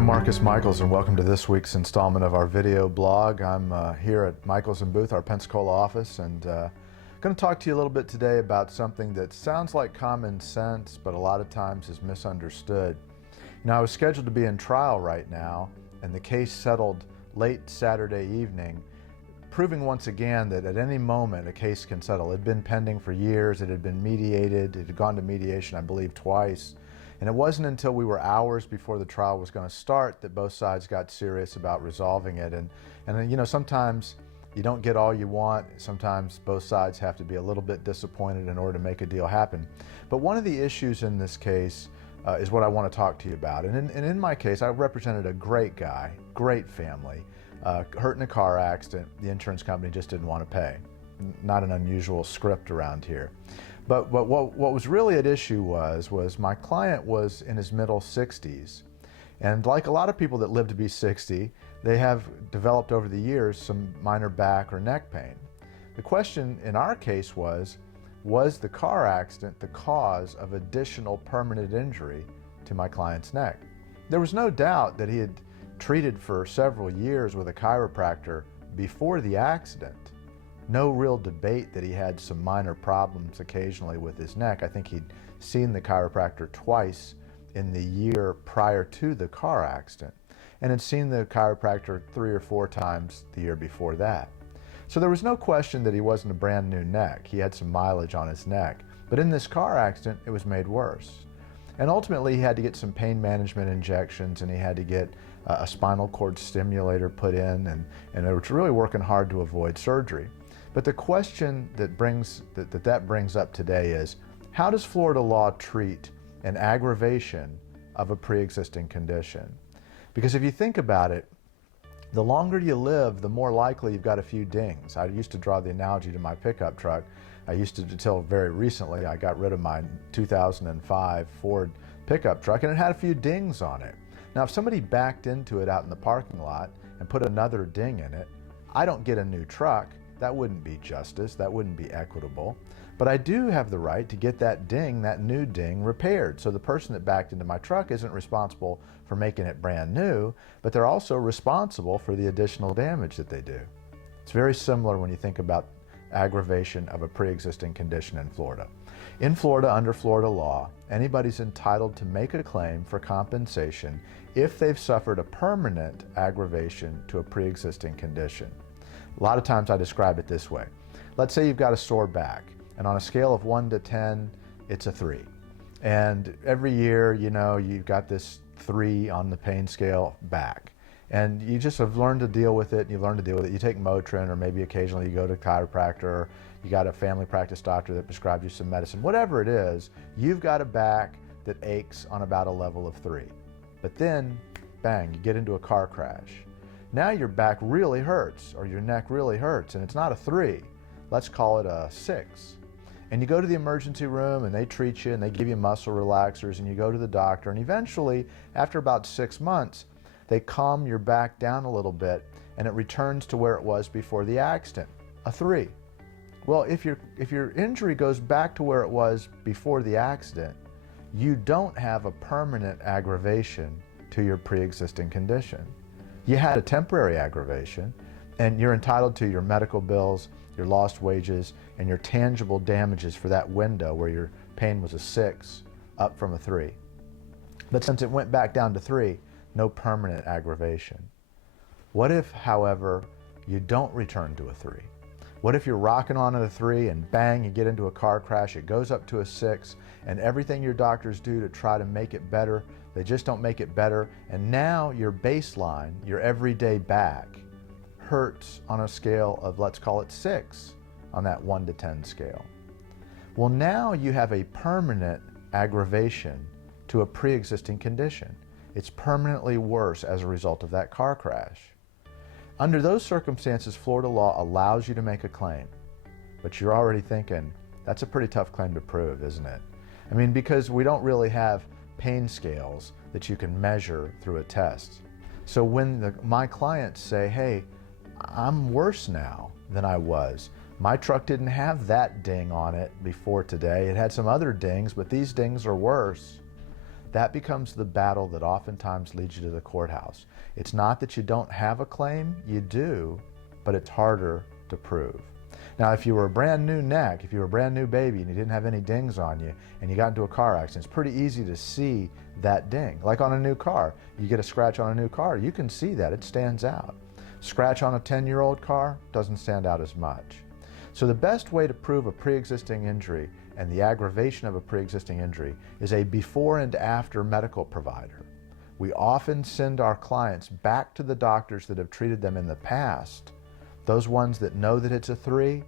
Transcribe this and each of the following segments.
I'm Michles, and welcome to this week's installment of our video blog. I'm here at Michles & Booth, our Pensacola office, and going to talk to you a little bit today about something that sounds like common sense, but a lot of times is misunderstood. You know, I was scheduled to be in trial right now, and the case settled late Saturday evening, proving once again that at any moment a case can settle. It had been pending for years, it had been mediated, it had gone to mediation, I believe, twice. And it wasn't until we were hours before the trial was going to start that both sides got serious about resolving it. And you know, sometimes you don't get all you want. Sometimes both sides have to be a little bit disappointed in order to make a deal happen. But one of the issues in this case is what I want to talk to you about. And in my case, I represented a great guy, great family, hurt in a car accident. The insurance company just didn't want to pay. Not an unusual script around here. But what was really at issue was my client was in his middle 60s. And like a lot of people that live to be 60, they have developed over the years some minor back or neck pain. The question in our case was the car accident the cause of additional permanent injury to my client's neck? There was no doubt that he had treated for several years with a chiropractor before the accident. No real debate that he had some minor problems occasionally with his neck. I think he'd seen the chiropractor twice in the year prior to the car accident, and had seen the chiropractor 3 or 4 times the year before that. So there was no question that he wasn't a brand new neck. He had some mileage on his neck. But in this car accident, it was made worse. And ultimately, he had to get some pain management injections, and he had to get a spinal cord stimulator put in, and they were really working hard to avoid surgery. But the question that brings up today is, how does Florida law treat an aggravation of a pre-existing condition? Because if you think about it, the longer you live, the more likely you've got a few dings. I used to draw the analogy to my pickup truck. I used to, until very recently, I got rid of my 2005 Ford pickup truck, and it had a few dings on it. Now, if somebody backed into it out in the parking lot and put another ding in it, I don't get a new truck. That wouldn't be justice, that wouldn't be equitable. But I do have the right to get that ding, that new ding, repaired. So the person that backed into my truck isn't responsible for making it brand new, but they're also responsible for the additional damage that they do. It's very similar when you think about aggravation of a pre-existing condition in Florida. In Florida, under Florida law, anybody's entitled to make a claim for compensation if they've suffered a permanent aggravation to a pre-existing condition. A lot of times I describe it this way. Let's say you've got a sore back, and on a scale of 1 to 10, it's a 3. And every year, you know, you've got this 3 on the pain scale back. And you just have learned to deal with it, and you've learned to deal with it. You take Motrin, or maybe occasionally you go to a chiropractor, or you got a family practice doctor that prescribes you some medicine. Whatever it is, you've got a back that aches on about a level of 3. But then, bang, you get into a car crash. Now your back really hurts, or your neck really hurts, and it's not a 3. Let's call it a 6. And you go to the emergency room, and they treat you, and they give you muscle relaxers, and you go to the doctor, and eventually, after about 6 months, they calm your back down a little bit, and it returns to where it was before the accident, a 3. Well, if your injury goes back to where it was before the accident, you don't have a permanent aggravation to your pre-existing condition. You had a temporary aggravation, and you're entitled to your medical bills, your lost wages, and your tangible damages for that window where your pain was a 6, up from a 3. But since it went back down to 3, no permanent aggravation. What if, however, you don't return to a 3? What if you're rocking on at a 3 and bang, you get into a car crash, it goes up to a 6, and everything your doctors do to try to make it better, they just don't make it better, and now your baseline, your everyday back, hurts on a scale of, let's call it 6 on that 1 to 10 scale. Well, now you have a permanent aggravation to a pre-existing condition. It's permanently worse as a result of that car crash. Under those circumstances, Florida law allows you to make a claim, but you're already thinking, that's a pretty tough claim to prove, isn't it? I mean, because we don't really have pain scales that you can measure through a test. So when my clients say, hey, I'm worse now than I was. My truck didn't have that ding on it before today. It had some other dings, but these dings are worse. that becomes the battle that oftentimes leads you to the courthouse. It's not that you don't have a claim, you do, but it's harder to prove. Now, if you were a brand new neck, if you were a brand new baby and you didn't have any dings on you and you got into a car accident, it's pretty easy to see that ding. Like on a new car, you get a scratch on a new car, you can see that, it stands out. Scratch on a 10-year-old car doesn't stand out as much. So the best way to prove a pre-existing injury and the aggravation of a pre-existing injury is a before and after medical provider. We often send our clients back to the doctors that have treated them in the past, those ones that know that it's a 3,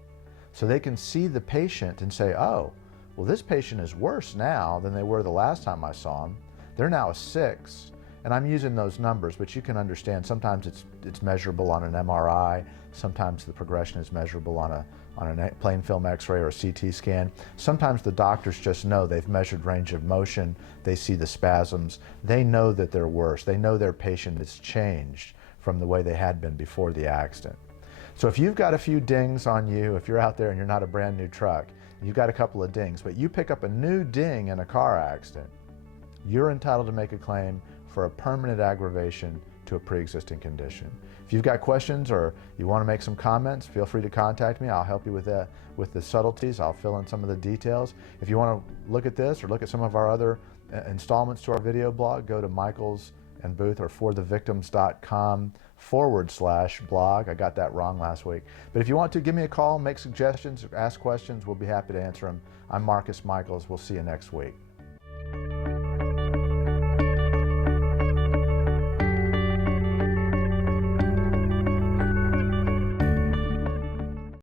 so they can see the patient and say, oh, well, this patient is worse now than they were the last time I saw them. They're now a 6. And I'm using those numbers, but you can understand sometimes it's measurable on an MRI, sometimes the progression is measurable on a plain film x-ray or a CT scan. Sometimes the doctors just know they've measured range of motion, they see the spasms, they know that they're worse, they know their patient has changed from the way they had been before the accident. So if you've got a few dings on you, if you're out there and you're not a brand new truck, you've got a couple of dings, but you pick up a new ding in a car accident, you're entitled to make a claim for a permanent aggravation to a pre-existing condition. If you've got questions or you want to make some comments, feel free to contact me. I'll help you with the subtleties. I'll fill in some of the details. If you want to look at this or look at some of our other installments to our video blog, go to Michles and Booth or forthevictims.com/blog. I got that wrong last week. But if you want to, give me a call, make suggestions, ask questions. We'll be happy to answer them. I'm Marcus Michles. We'll see you next week.